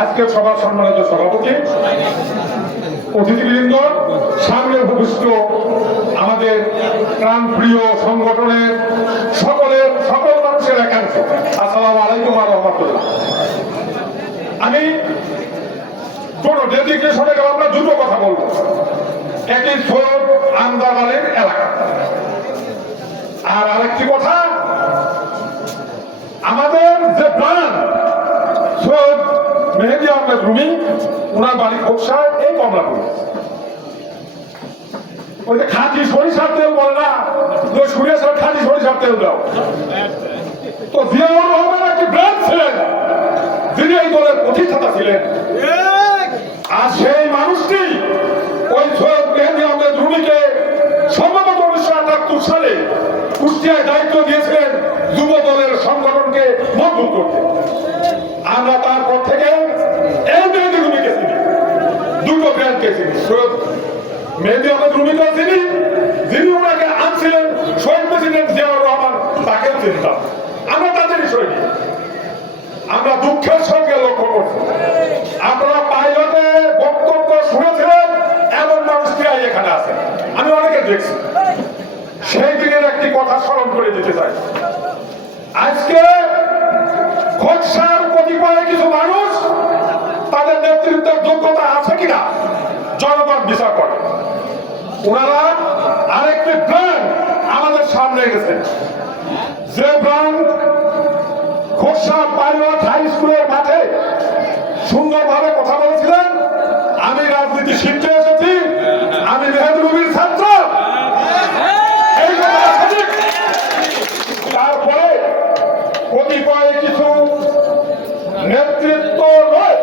আজকের সভার সম্মানিত সভাপতি, অতিথিবৃন্দ, সামনে ভূমিষ্ঠ আমাদের প্রাণপ্রিয় সংগঠনের সকল মানুষের একাংশ, আসসালামু আলাইকুম ওয়া রাহমাতুল্লাহ। আমি কোন ডেডিকেশনে গেলে আমরা দুটো কথা বলবো। একটি সৈয়দ আমজাদ আলীর এলাকা, আর আরেকটি কথা আমাদের যে প্রাণ সৈয়দ মেহেদী আহমেদ রুমি, ওনার বাড়ি খোকসা, এই কমলাপুর। ওই যে খাঁটি সরিষার তেল বলে না, যে সুরেশ্বর খাঁটি সরিষার তেল দাও। তো জিয়াউর রহমান একটি ব্র্যান্ড ছিলেন, যিনি এই দলের প্রতিষ্ঠাতা ছিলেন। আর সেই মানুষটি ওই সৈয়দ মেহেদী আহমেদ রুমিকে সম্ভবত 1978 সালে কুষ্টিয়ায় দায়িত্ব দিয়েছিলেন যুব দলের সংগঠনকে মজবুত করতে। আমরা তারপর থেকে এই মেহেদী রুমিকে চিনি, দুটো ব্র্যান্ডকে চিনি। সৈয়দ মেহেদী আহমেদ রুমিকেও চিনি, যিনি ওনাকে আনছিলেন শহীদ প্রেসিডেন্ট জিয়াউর রহমান, তাকেও চিনতাম। আমরা তাদেরই সৈনিক। আমরা দুঃখের সঙ্গে লক্ষ্য করছি, আপনারা পাইলটে বক্তব্য শুনেছিলেন এমন মানুষটিরাই এখানে আছে। আমি অনেকে দেখছি। সেই দিনের একটি কথা স্মরণ করে দিতে চাই। আজকে খোকসার কতিপয় কিছু মানুষ, তাদের নেতৃত্বের যোগ্যতা আছে কিনা জনগণ বিচার করে। ওনারা আরেকটি ব্র্যান্ড আমাদের সামনে গেছেন, যে ব্র্যান্ড খোকসা পাইলট হাই স্কুলের মাঠে সুন্দরভাবে কথা বলেছিলেন, আমি রাজনীতি শিখতে এসেছি, আমি মেহেদী রুমির ছাত্র। এই কথাটা সঠিক। তারপরে কতিপয় কিছু নেতৃত্ব নয়,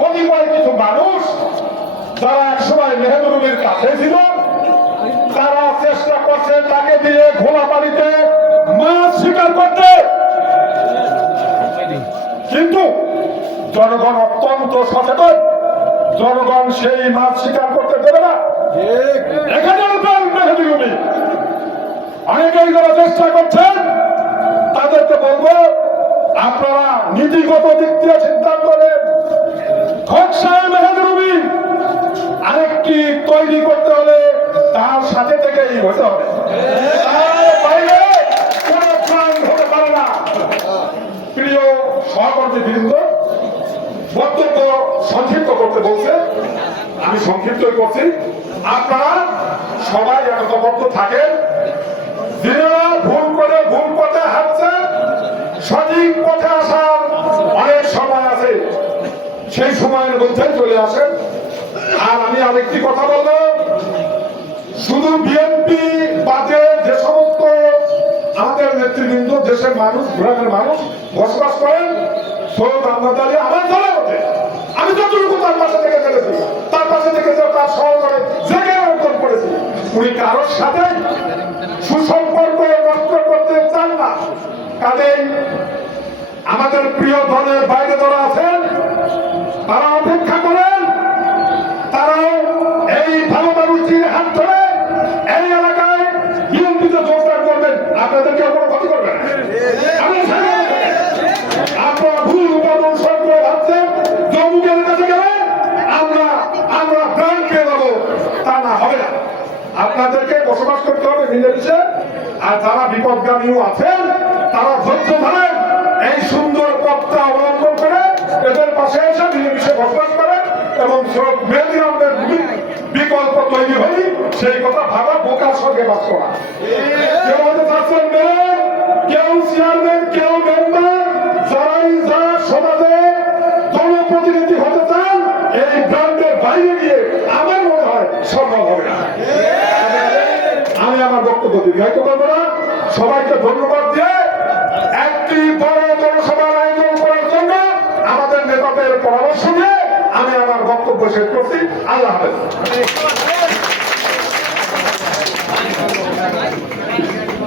কতিপয় কিছু মানুষ যারা একসময় মেহেদী রুমির কাছে ছিল, তারা চেষ্টা করছে তাকে দিয়ে ঘোলা পানিতে মাছ শিকার করতে। কিন্তু জনগণ অত্যন্ত সচেতন, জনগণ সেই মাছ শিকার করতে দেবে না। এখানে মেহেদী রুমি অনেকেই যারা চেষ্টা করছেন, তাদেরকে বলবো আপনারা নীতিগত দিক দিয়ে সিদ্ধান্ত নেন। খোকসায় মেহেদী রুমি আরেকটি তৈরি করতে হলে তার সাথে থেকেই হতে হবে, বাইরে কোনো প্রাণ হতে পারে না। প্রিয় সহকর্মী বৃন্দ, বক্তব্য সংক্ষিপ্ত করতে বলছে, আমি সংক্ষিপ্তই করছি। আপনারা সবাই একতাবদ্ধ থাকেন। যারা ভুল করে ভুল পথে হাঁটছেন, সঠিক পথে আসার অনেক সময় আছে, সেই সময়ের মধ্যেই চলে আসেন। আর আমি আরেকটি কথা বলবো, শুধু বিএনপি বাদে যে সমস্ত আমাদের নেতৃবৃন্দ, দেশের মানুষ, গ্রামের মানুষ বসবাস করেন, সৈয়দ আমজাদ আলী আমার দলের মধ্যে, আমি যতটুকু তার পাশে থেকে চলেছি, তার পাশে থেকে তার সহকারে জায়গায় অর্জন করেছি, উনি কারোর সাথে সুসম্পর্ক নষ্ট করতে চান না। কাজেই আমাদের প্রিয় দলের বাইরে যারা আছেন, তারা অপেক্ষা করেন, তারাও এই ভালো মানুষটির হাত ধরে এই এলাকায় বিএনপিতে যোগদান করবেন। আপনাদের কেউ কোনো ক্ষতি করবেন না। আপনারা ভুল উপাদন সঙ্গে ভাবছেন জম্মুকের কাছে গেলে আমরা প্রাণ পেয়ে যাবো, তা না, হবে না। আপনাদেরকে বসবাস করতে হবে মিলেমিশে। আর যারা বিপদগামীও আছেন, তারা ধৈর্য ধরেন, এই সুন্দর পথটা অবলম্বন করে এদের পাশে এসে মিলেমিশে বসবাস করেন এবং মেহেদী আহমেদ রুমির বিকল্প তৈরি হলি সেই কথা ভাবা বোকার সঙ্গে বাস করা। কেউ হতে চাচ্ছেন মেয়র, কেউ চেয়ারম্যান, কেউ মেম্বার, যারা সমাজে জনপ্রতিনিধি হতে চান, এই ব্র্যান্ডের বাইরে গিয়ে আমার মনে হয় সম্ভব হবে না। আমি আমার বক্তব্য দীর্ঘায়িত করবো না। সবাইকে ধন্যবাদ দিয়ে একটি বড় জনসভার আয়োজন করার জন্য আমাদের নেতাদের পরামর্শ দিয়ে আমি আমার বক্তব্য শেষ করছি। আল্লাহ হাফেজ।